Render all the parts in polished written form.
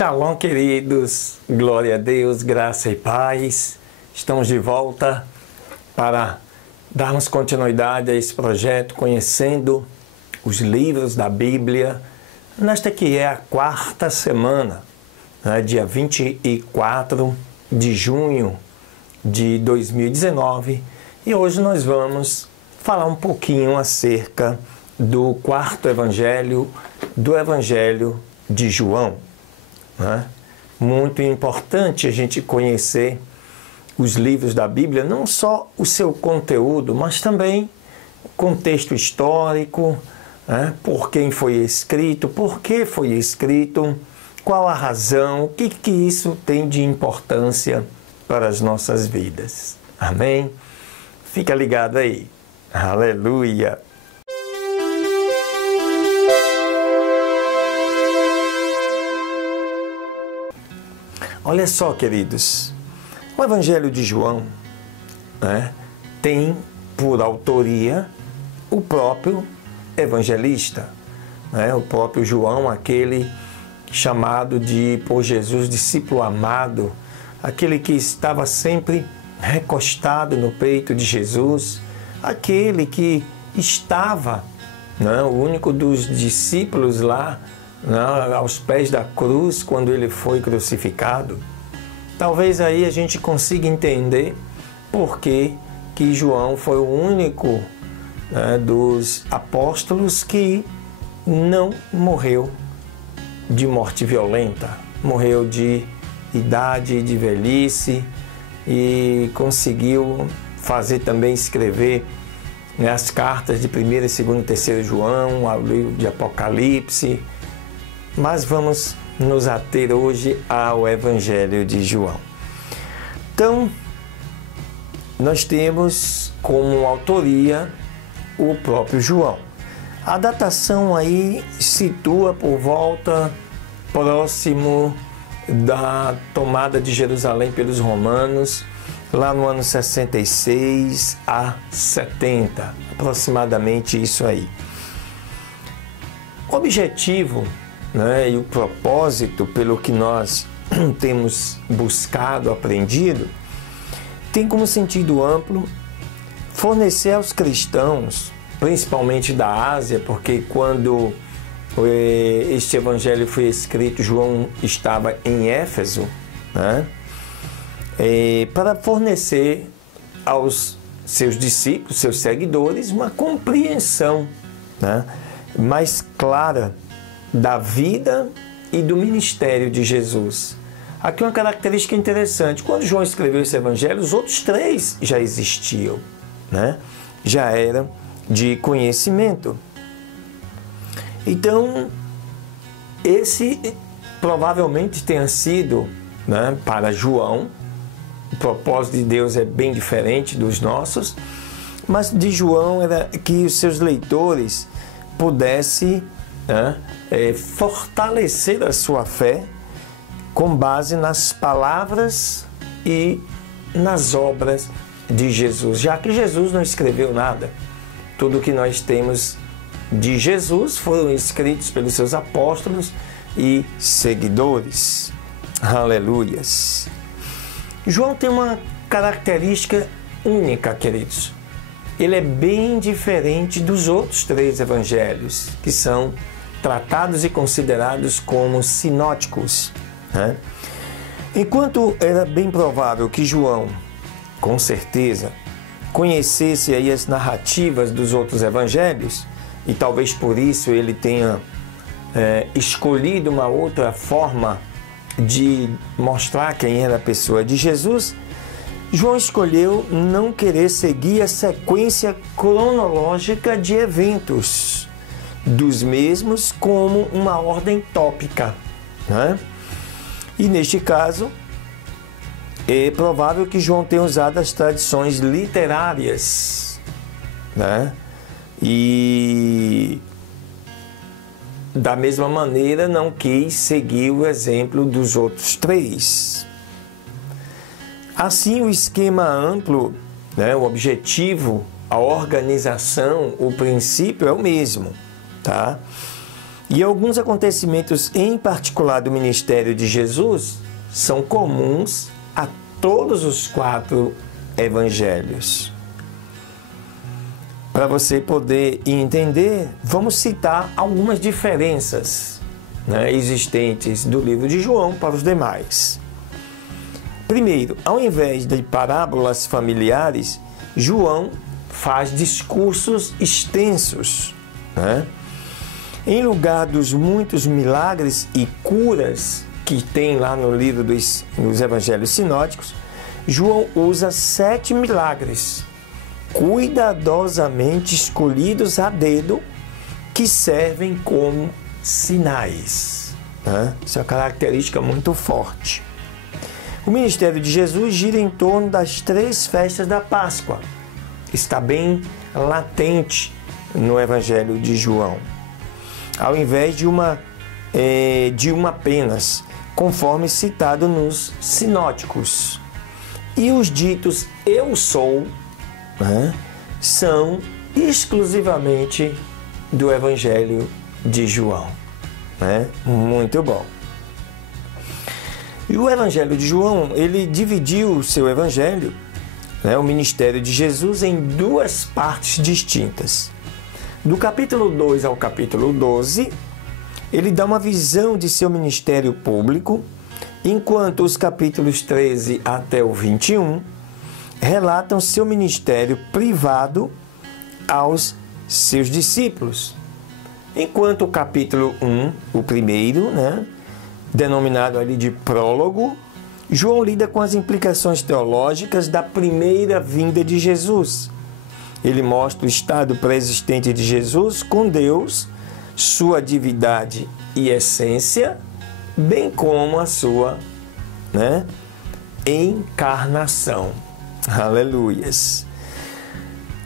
Shalom, queridos, glória a Deus, graça e paz. Estamos de volta para darmos continuidade a esse projeto, conhecendo os livros da Bíblia, nesta que é a quarta semana, dia 24 de junho de 2019, e hoje nós vamos falar um pouquinho acerca do quarto evangelho, do Evangelho de João. Muito importante a gente conhecer os livros da Bíblia, não só o seu conteúdo, mas também o contexto histórico, por quem foi escrito, por que foi escrito, qual a razão, o que isso tem de importância para as nossas vidas. Amém? Fica ligado aí. Aleluia! Olha só, queridos, o Evangelho de João tem por autoria o próprio evangelista, o próprio João, aquele chamado por Jesus discípulo amado, aquele que estava sempre recostado no peito de Jesus, aquele que estava, o único dos discípulos lá, aos pés da cruz, quando ele foi crucificado. Talvez aí a gente consiga entender por que João foi o único dos apóstolos que não morreu de morte violenta, morreu de idade, de velhice, e conseguiu fazer também, escrever as cartas de 1º, 2º e 3º João, o livro de Apocalipse. Mas vamos nos ater hoje ao Evangelho de João. Então, nós temos como autoria o próprio João. A datação aí situa por volta próximo da tomada de Jerusalém pelos romanos, lá no ano 66 a 70, aproximadamente isso aí. O objetivo e o propósito pelo que nós temos buscado, aprendido, tem como sentido amplo fornecer aos cristãos, principalmente da Ásia, porque quando este evangelho foi escrito, João estava em Éfeso, para fornecer aos seus discípulos, seus seguidores, uma compreensão mais clara da vida e do ministério de Jesus. Aqui uma característica interessante: quando João escreveu esse evangelho, os outros 3 já existiam, já eram de conhecimento. Então, esse provavelmente tenha sido, para João, o propósito de Deus é bem diferente dos nossos, mas de João era que os seus leitores pudessem fortalecer a sua fé com base nas palavras e nas obras de Jesus, já que Jesus não escreveu nada. Tudo que nós temos de Jesus foram escritos pelos seus apóstolos e seguidores. Aleluias! João tem uma característica única, queridos. Ele é bem diferente dos outros 3 evangelhos, que são tratados e considerados como sinóticos. Enquanto era bem provável que João, com certeza, conhecesse aí as narrativas dos outros evangelhos, e talvez por isso ele tenha escolhido uma outra forma de mostrar quem era a pessoa de Jesus, João escolheu não querer seguir a sequência cronológica de eventos dos mesmos como uma ordem tópica. E neste caso, é provável que João tenha usado as tradições literárias, e da mesma maneira não quis seguir o exemplo dos outros 3. Assim, o esquema amplo, o objetivo, a organização, o princípio é o mesmo, E alguns acontecimentos, em particular do ministério de Jesus, são comuns a todos os 4 evangelhos. Para você poder entender, vamos citar algumas diferenças, né, existentes do livro de João para os demais. Primeiro, ao invés de parábolas familiares, João faz discursos extensos, né? Em lugar dos muitos milagres e curas que tem lá no livro dos evangelhos sinóticos, João usa 7 milagres, cuidadosamente escolhidos a dedo, que servem como sinais, né? Isso é uma característica muito forte. O ministério de Jesus gira em torno das 3 festas da Páscoa. Está bem latente no Evangelho de João, ao invés de uma apenas, conforme citado nos sinóticos. E os ditos eu sou, né, são exclusivamente do Evangelho de João, né? Muito bom. E o Evangelho de João, ele dividiu o seu Evangelho, né, o ministério de Jesus, em 2 partes distintas. Do capítulo 2 ao capítulo 12, ele dá uma visão de seu ministério público, enquanto os capítulos 13 até o 21 relatam seu ministério privado aos seus discípulos. Enquanto o capítulo 1, o primeiro, né, denominado ali de prólogo, João lida com as implicações teológicas da primeira vinda de Jesus. Ele mostra o estado pré-existente de Jesus com Deus, sua divindade e essência, bem como a sua, né, encarnação. Aleluias!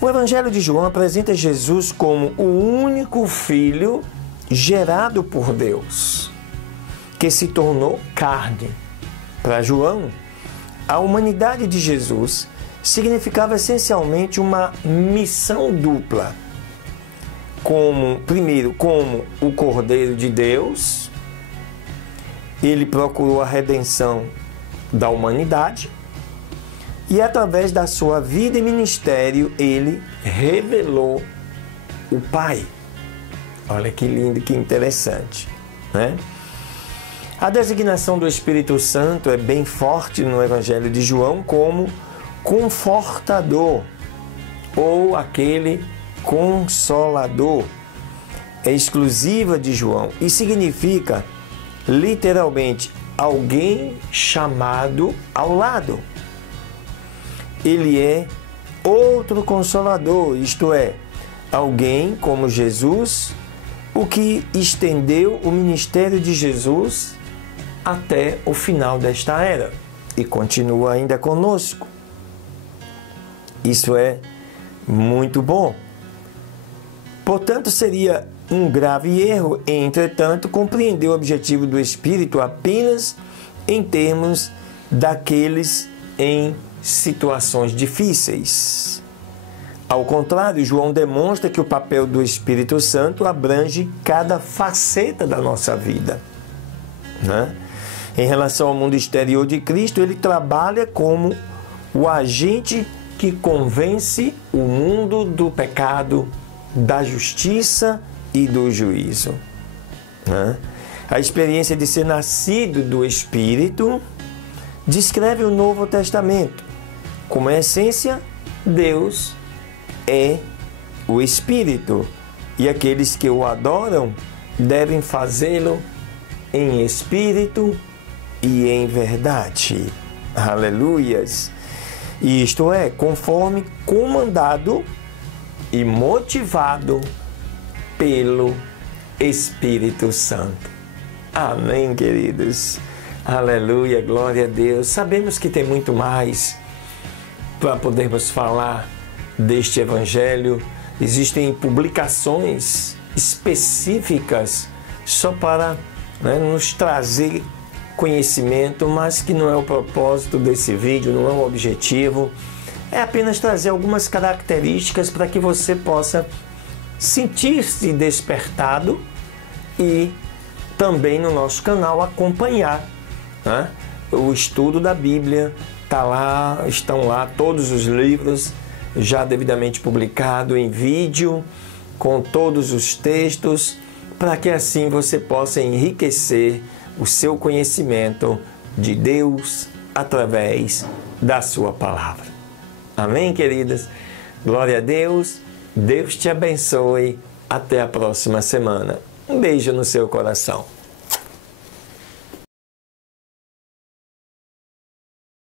O Evangelho de João apresenta Jesus como o único Filho gerado por Deus, que se tornou carne. Para João, a humanidade de Jesus significava essencialmente uma missão dupla. Primeiro, como o Cordeiro de Deus, ele procurou a redenção da humanidade e, através da sua vida e ministério, ele revelou o Pai. Olha que lindo, que interessante, né? A designação do Espírito Santo é bem forte no Evangelho de João como confortador ou aquele consolador. É exclusiva de João e significa literalmente alguém chamado ao lado. Ele é outro consolador, isto é, alguém como Jesus, o que estendeu o ministério de Jesus até o final desta era e continua ainda conosco. Isso é muito bom. Portanto, seria um grave erro, entretanto, compreender o objetivo do Espírito apenas em termos daqueles em situações difíceis. Ao contrário, João demonstra que o papel do Espírito Santo abrange cada faceta da nossa vida, né? Em relação ao mundo exterior de Cristo, ele trabalha como o agente que convence o mundo do pecado, da justiça e do juízo, né? A experiência de ser nascido do Espírito descreve o Novo Testamento. Como essência, Deus é o Espírito, e aqueles que o adoram devem fazê-lo em espírito e em verdade. Aleluias! Isto é, conforme comandado e motivado pelo Espírito Santo. Amém, queridos? Aleluia, glória a Deus. Sabemos que tem muito mais para podermos falar deste Evangelho. Existem publicações específicas só para, né, nos trazer conhecimento, mas que não é o propósito desse vídeo, não é o objetivo. É apenas trazer algumas características para que você possa sentir-se despertado e também no nosso canal acompanhar, né, o estudo da Bíblia. Tá lá, estão lá todos os livros já devidamente publicados em vídeo, com todos os textos, para que assim você possa enriquecer o seu conhecimento de Deus através da sua palavra. Amém, queridas? Glória a Deus. Deus te abençoe. Até a próxima semana. Um beijo no seu coração.